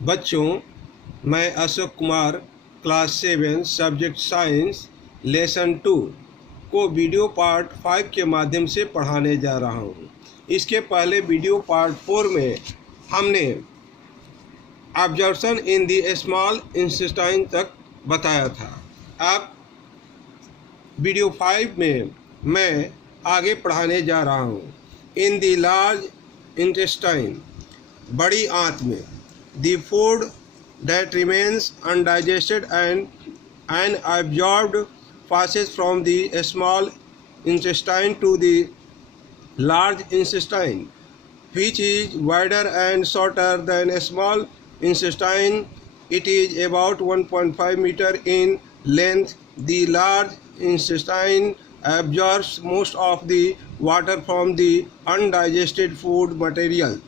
बच्चों, मैं Ashok Kumar class 7 subject science lesson 2 को वीडियो पार्ट 5 के माध्यम से पढ़ाने जा रहा हूँ। इसके पहले वीडियो पार्ट 4 में हमने observation in the small intestine तक बताया था। अब वीडियो 5 में मैं आगे पढ़ाने जा रहा हूँ। इन द लार्ज इंटेस्टाइन, बड़ी आंत में, the food that remains undigested and absorbed passes from the small intestine to the large intestine, which is wider and shorter than a small intestine. It is about 1.5 meter in length. The large intestine absorbs most of the water from the undigested food material.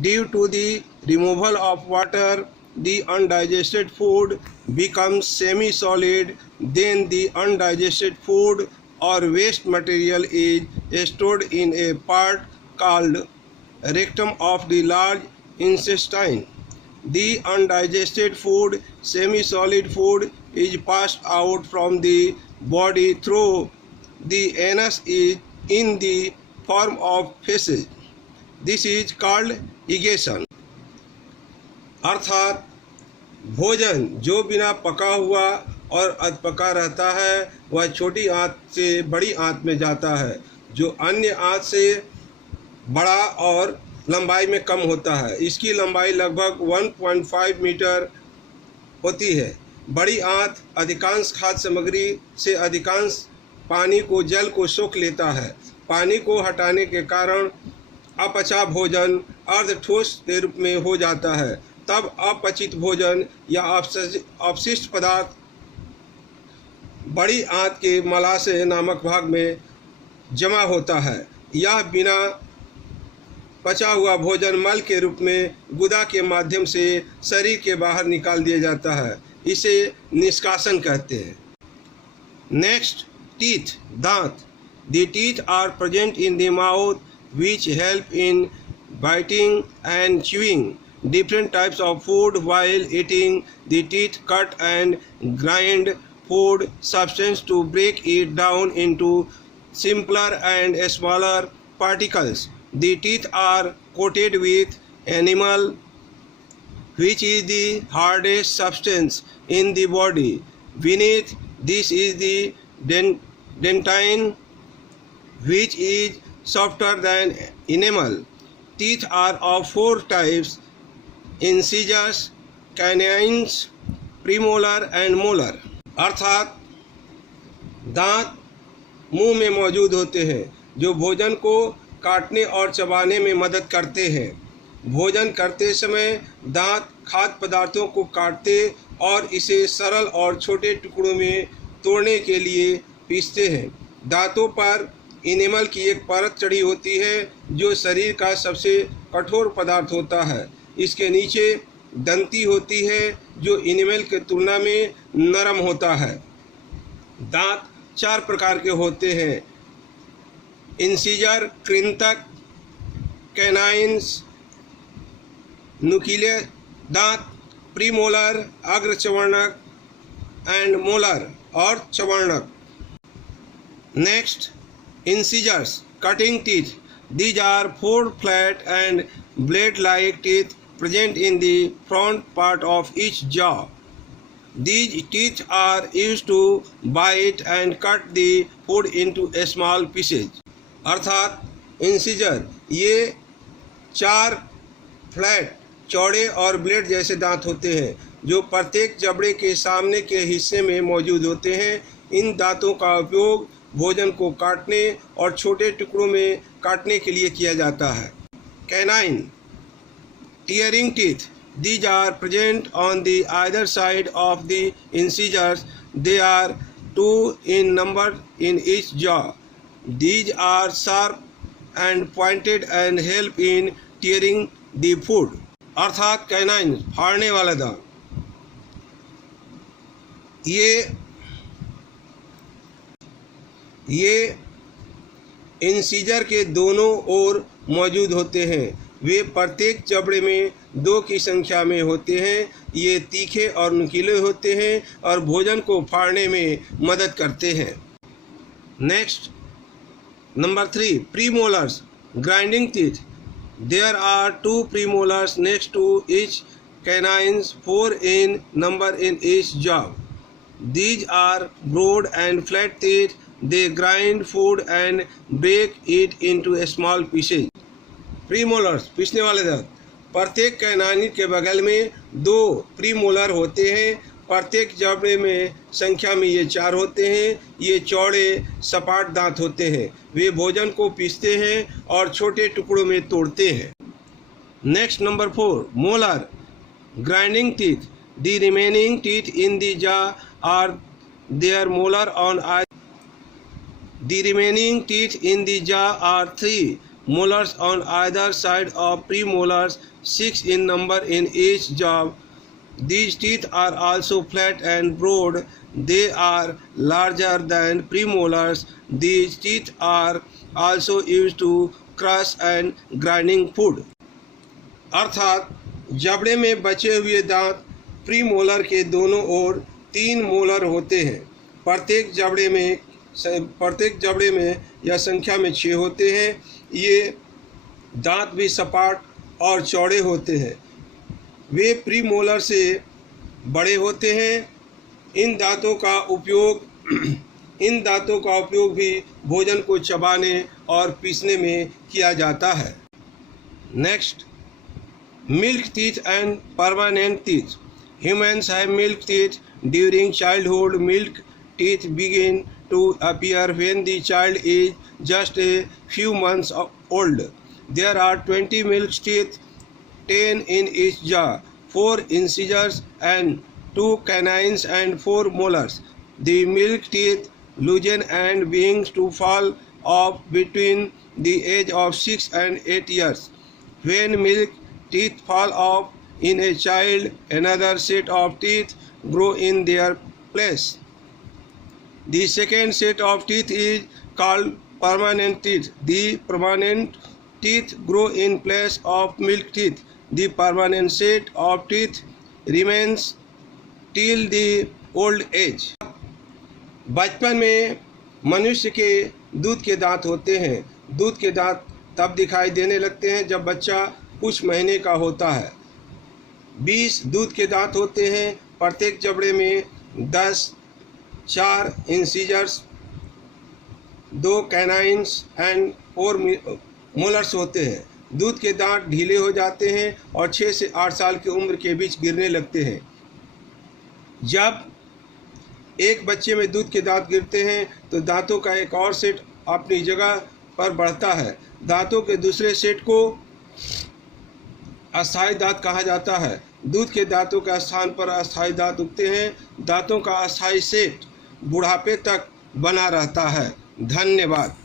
Due to the removal of water, the undigested food becomes semi-solid. Then the undigested food or waste material is stored in a part called rectum of the large intestine. The undigested food, semi-solid food, is passed out from the body through the anus in the form of feces. This is called इगेशन। अर्थात भोजन जो बिना पका हुआ और अधपका रहता है वह छोटी आंत से बड़ी आंत में जाता है, जो अन्य आंत से बड़ा और लंबाई में कम होता है। इसकी लंबाई लगभग 1.5 मीटर होती है। बड़ी आंत अधिकांश खाद्य सामग्री से अधिकांश पानी को जल को सोख लेता है। पानी को हटाने के कारण अपचा भोजन अर्ध ठोस के रूप में हो जाता है। तब अपचित भोजन या अपशिष्ट पदार्थ बड़ी आंत के मलाशय नामक भाग में जमा होता है। यह बिना पचा हुआ भोजन मल के रूप में गुदा के माध्यम से शरीर के बाहर निकाल दिया जाता है। इसे निष्कासन कहते हैं। नेक्स्ट, टीथ, दांत। The teeth are present in the mouth which help in biting and chewing different types of food while eating. The teeth cut and grind food substance to break it down into simpler and smaller particles. The teeth are coated with enamel, which is the hardest substance in the body. Beneath this is the dentine, which is softer than enamel. Teeth are of 4 types: incisors, canines, premolar and molar. अर्थात दांत मुंह में मौजूद होते हैं जो भोजन को काटने और चबाने में मदद करते हैं। भोजन करते समय दांत खाद्य पदार्थों को काटते और इसे सरल और छोटे टुकड़ों में तोड़ने के लिए पीसते हैं। दांतों पर इनेमल की एक परत चढ़ी होती है जो शरीर का सबसे कठोर पदार्थ होता है। इसके नीचे दंती होती है जो इनेमल के तुलना में नरम होता है। दांत 4 प्रकार के होते हैं: इंसीजर, कृंतक, कैनाइन्स, नुकीले दांत, प्रीमोलर, अग्रचवर्णक एंड मोलर और चवर्णक। Next, incisors, cutting teeth. These are 4 flat and blade-like teeth present in the front part of each jaw. These teeth are used to bite and cut the food into small pieces. अर्थात incisor ये 4 flat, चौड़े और blade जैसे दांत होते हैं जो प्रत्येक जबड़े के सामने के हिस्से में मौजूद होते हैं। इन दांतों का उपयोग भोजन को काटने और छोटे टुकड़ों में काटने के लिए किया जाता है। Canine, tearing teeth. These are present on the either side of the incisors. They are 2 in number in each jaw. These are sharp and pointed and help in tearing the food. अर्थात canine, फाड़ने वाला दांत, ये incisor के दोनों ओर मौजूद होते हैं। वे प्रत्येक जबड़े में 2 की संख्या में होते हैं। ये तीखे और नुकीले होते हैं और भोजन को फाड़ने में मदद करते हैं। Next, number 3, premolars, grinding teeth. There are 2 premolars next to each canines, 4 in number in each jaw. These are broad and flat teeth. They grind food and break it into small pieces. Premolars, पिसने वाले दांत। प्रत्येक canine के बगल में 2 premolar होते हैं। प्रत्येक जबड़े में संख्या में ये 4 होते हैं। ये चौड़े सपाट दांत होते हैं। वे भोजन को पीसते हैं और छोटे टुकड़ों में तोड़ते हैं। Next, number 4, molar, grinding teeth. The remaining teeth in the jaw are there molar on I. The remaining teeth in the jaw are 3 molars on either side of premolars, 6 in number in each jaw. These teeth are also flat and broad. They are larger than premolars. These teeth are also used to crush and grinding food. अर्थात जबड़े में बचे हुए दांत premolar के दोनों ओर 3 molar होते हैं। प्रत्येक जबड़े में या संख्या में 6 होते हैं। ये दांत भी सपाट और चौड़े होते हैं। वे प्रीमोलर से बड़े होते हैं। इन दांतों का उपयोग भी भोजन को चबाने और पीसने में किया जाता है। Next, milk teeth and permanent teeth. Humans have milk teeth during childhood. Milk teeth begin to appear when the child is just a few months old. There are 20 milk teeth, 10 in each jaw, 4 incisors and 2 canines and 4 molars. The milk teeth loosen and begin to fall off between the age of 6 and 8 years. When milk teeth fall off in a child, another set of teeth grow in their place. The second set of teeth is called permanent teeth. The permanent teeth grow in place of milk teeth. The permanent set of teeth remains till the old age. बचपन में मनुष्य के दूध के दांत होते हैं। दूध के दांत तब दिखाई देने लगते हैं जब बच्चा कुछ महीने का होता है। 20 दूध के दांत होते हैं। प्रत्येक जबड़े में 10, 4 इंसीजर्स, 2 कैनाइन्स एंड 4 मोलर्स होते हैं। दूध के दांत ढीले हो जाते हैं और 6 से 8 साल की उम्र के बीच गिरने लगते हैं। जब एक बच्चे में दूध के दांत गिरते हैं तो दांतों का एक और सेट अपनी जगह पर बढ़ता है। दांतों के दूसरे सेट को अस्थायी दांत कहा जाता है। दूध के दांतों के स्थान पर अस्थायी दांत उगते हैं। दांतों का अस्थायी सेट बुढ़ापे तक बना रहता है। धन्यवाद।